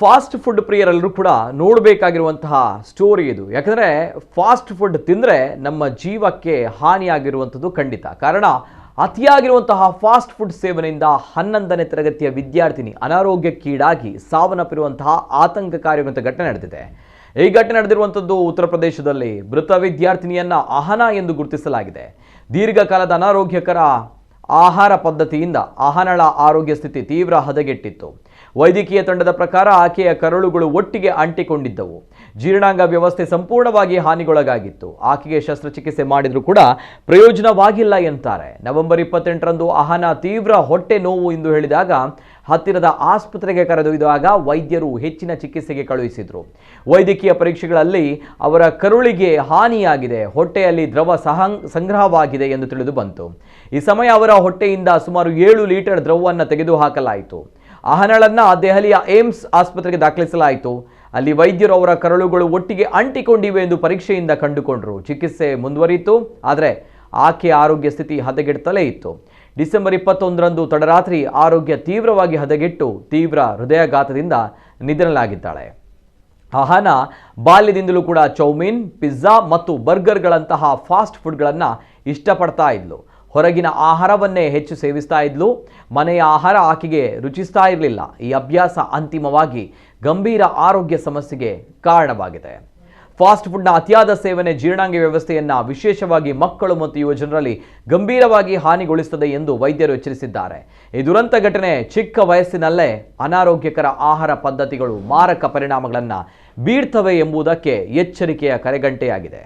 Fast food ಪ್ರಿಯರೆಲ್ಲರೂ ಕೂಡ ನೋಡಬೇಕಾಗಿರುವಂತಹ story ಇದು. ಯಾಕಂದರೆ ಫಾಸ್ಟ್ ಫುಡ್ ತಿಂದರೆ ನಮ್ಮ ಜೀವಕ್ಕೆ ಹಾನಿಯಾಗಿರುವಂಥದ್ದು ಖಂಡಿತ. ಕಾರಣ ಅತಿಯಾಗಿರುವಂತಹ ಫಾಸ್ಟ್ ಫುಡ್ ಸೇವನೆಯಿಂದ 11ನೇ ತರಗತಿಯ ವಿದ್ಯಾರ್ಥಿನಿ ಅನಾರೋಗ್ಯಕ್ಕೀಡಾಗಿ ಸಾವನ್ನಪ್ಪಿರುವಂತಹ ಆತಂಕಕಾರಿಯಾದಂಥ ಘಟನೆ ನಡೆದಿದೆ. ಈ ಘಟನೆ ನಡೆದಿರುವಂಥದ್ದು ಉತ್ತರ ಪ್ರದೇಶದಲ್ಲಿ. ಮೃತ ವಿದ್ಯಾರ್ಥಿನಿಯನ್ನ ಅಹನಾ ಎಂದು ಗುರುತಿಸಲಾಗಿದೆ. ದೀರ್ಘಕಾಲದ ಅನಾರೋಗ್ಯಕರ ಆಹಾರ ಪದ್ಧತಿಯಿಂದ ಅಹನಳ ಆರೋಗ್ಯ ಸ್ಥಿತಿ ತೀವ್ರ ಹದಗೆಟ್ಟಿತ್ತು. ವೈದ್ಯಕೀಯ ತಂಡದ ಪ್ರಕಾರ ಆಕೆಯ ಕರುಳುಗಳು ಒಟ್ಟಿಗೆ ಅಂಟಿಕೊಂಡಿದ್ದವು. ಜೀರ್ಣಾಂಗ ವ್ಯವಸ್ಥೆ ಸಂಪೂರ್ಣವಾಗಿ ಹಾನಿಗೊಳಗಾಗಿತ್ತು. ಆಕೆಗೆ ಶಸ್ತ್ರಚಿಕಿತ್ಸೆ ಮಾಡಿದರೂ ಕೂಡ ಪ್ರಯೋಜನವಾಗಿಲ್ಲ ಎಂತಾರೆ. ನವೆಂಬರ್ 28ರಂದು ಅಹನಾ ತೀವ್ರ ಹೊಟ್ಟೆ ನೋವು ಎಂದು ಹೇಳಿದಾಗ ಹತ್ತಿರದ ಆಸ್ಪತ್ರೆಗೆ ಕರೆದೊಯ್ದಾಗ ವೈದ್ಯರು ಹೆಚ್ಚಿನ ಚಿಕಿತ್ಸೆಗೆ ಕಳುಹಿಸಿದರು. ವೈದ್ಯಕೀಯ ಪರೀಕ್ಷೆಗಳಲ್ಲಿ ಅವರ ಕರುಳಿಗೆ ಹಾನಿಯಾಗಿದೆ, ಹೊಟ್ಟೆಯಲ್ಲಿ ದ್ರವ ಸಂಗ್ರಹವಾಗಿದೆ ಎಂದು ತಿಳಿದು ಬಂತು. ಈ ಸಮಯ ಅವರ ಹೊಟ್ಟೆಯಿಂದ ಸುಮಾರು 7 ಲೀಟರ್ ದ್ರವವನ್ನು ತೆಗೆದುಹಾಕಲಾಯಿತು. ಅಹನಳನ್ನ ದೆಹಲಿಯ ಏಮ್ಸ್ ಆಸ್ಪತ್ರೆಗೆ ದಾಖಲಿಸಲಾಯಿತು. ಅಲ್ಲಿ ವೈದ್ಯರು ಅವರ ಕರುಳುಗಳು ಒಟ್ಟಿಗೆ ಅಂಟಿಕೊಂಡಿವೆ ಎಂದು ಪರೀಕ್ಷೆಯಿಂದ ಕಂಡುಕೊಂಡರು. ಚಿಕಿತ್ಸೆ ಮುಂದುವರಿಯಿತು, ಆದರೆ ಆಕೆಯ ಆರೋಗ್ಯ ಸ್ಥಿತಿ ಹದಗೆಡುತ್ತಲೇ ಇತ್ತು. ಡಿಸೆಂಬರ್ 21ರಂದು ತಡರಾತ್ರಿ ಆರೋಗ್ಯ ತೀವ್ರವಾಗಿ ಹದಗೆಟ್ಟು ತೀವ್ರ ಹೃದಯಾಘಾತದಿಂದ ನಿಧನರಾಗಿದ್ದಾಳೆ. ಅಹನಾ ಬಾಲ್ಯದಿಂದಲೂ ಕೂಡ ಚೌಮೀನ್, ಪಿಜ್ಜಾ ಮತ್ತು ಬರ್ಗರ್ಗಳಂತಹ ಫಾಸ್ಟ್ ಫುಡ್ಗಳನ್ನು ಇಷ್ಟಪಡ್ತಾ ಇದ್ಲು. ಹೊರಗಿನ ಆಹಾರವನ್ನೇ ಹೆಚ್ಚು ಸೇವಿಸ್ತಾ ಇದ್ಲು. ಮನೆಯ ಆಹಾರ ಆಕೆಗೆ ರುಚಿಸ್ತಾ ಇರಲಿಲ್ಲ. ಈ ಅಭ್ಯಾಸ ಅಂತಿಮವಾಗಿ ಗಂಭೀರ ಆರೋಗ್ಯ ಸಮಸ್ಯೆಗೆ ಕಾರಣವಾಗಿದೆ. ಫಾಸ್ಟ್ ಫುಡ್ನ ಅತಿಯಾದ ಸೇವನೆ ಜೀರ್ಣಾಂಗ ವ್ಯವಸ್ಥೆಯನ್ನು ವಿಶೇಷವಾಗಿ ಮಕ್ಕಳು ಮತ್ತು ಯುವಜನರಲ್ಲಿ ಗಂಭೀರವಾಗಿ ಹಾನಿಗೊಳಿಸುತ್ತದೆ ಎಂದು ವೈದ್ಯರು ಎಚ್ಚರಿಸಿದ್ದಾರೆ. ಈ ದುರಂತ ಘಟನೆ ಚಿಕ್ಕ ವಯಸ್ಸಿನಲ್ಲೇ ಅನಾರೋಗ್ಯಕರ ಆಹಾರ ಪದ್ಧತಿಗಳು ಮಾರಕ ಪರಿಣಾಮಗಳನ್ನು ಬೀರ್ತವೆ ಎಂಬುದಕ್ಕೆ ಎಚ್ಚರಿಕೆಯ ಕರೆಗಂಟೆಯಾಗಿದೆ.